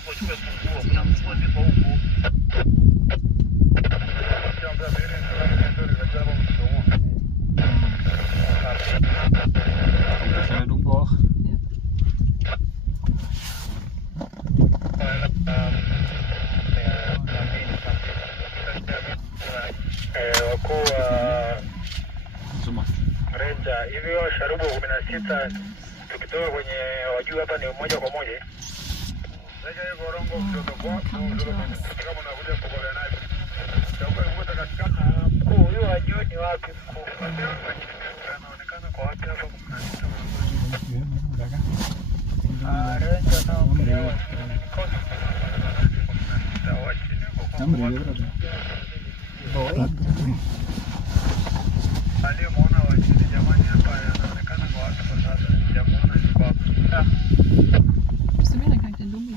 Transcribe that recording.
huko chukue funguo, kuna funguo ziko huko. Sana đúng có. Wakuu wa Zuma. Ranger hivyo Sharubu 16 tukitoka kwenye wajuu hapa ni moja kwa moja. Sasa hiyo korongo kutoka kwa kama unakuja kuboga naye. Chakua yuko katika mkuu huyo wajuu ni wapi mkuu? Anaonekana kwa wapi hapa kumnasita. Ranger nao kwa aliyemwona wachini jamani hapa anaonekana kwa watu kwa sasa. Sijamuona yuko hapa. Simpelthen ikke den dumme.